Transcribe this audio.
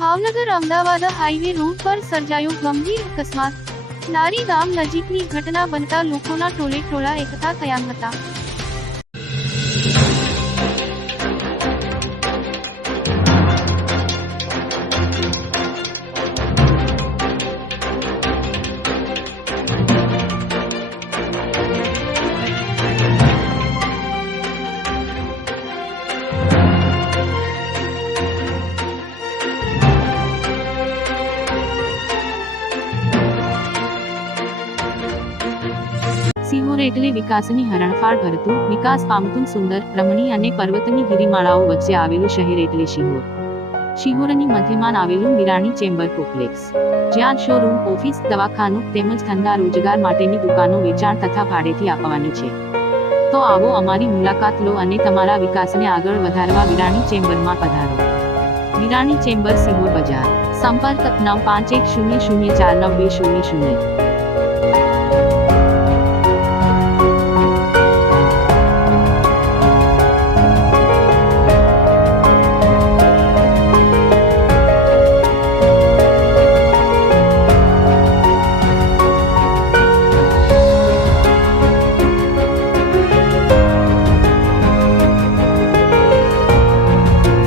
Bhavnagar Ahmedabad highway route પર સર્જાયો ગંભીર અકસ્માત। નારી ગામ નજીકની ઘટના બનતા લોકોના ટોળે એકઠા થયા હતા। સિહોર એટલે વિકાસની હરણફાળ ભરતું, વિકાસ પામતું સુંદર, રમણીય અને પર્વતની ગિરિમાળાઓ વચ્ચે આવેલું શહેર એટલે શિહોર। શિહોરની મધ્યમાં આવેલું મીરાણી ચેમ્બર કોમ્પ્લેક્સ, જ્યાં શોરૂમ, ઓફિસ, દવાખાનું તેમજ ધંધા રોજગાર માટેની દુકાનો વેચાણ તથા ભાડેથી આપવાની છે। તો આવો અમારી મુલાકાત લો અને તમારા વિકાસને આગળ વધારવા મીરાણી ચેમ્બરમાં પધારો। મીરાણી ચેમ્બર, સિહોર બજાર। સંપર્ક 9510049200।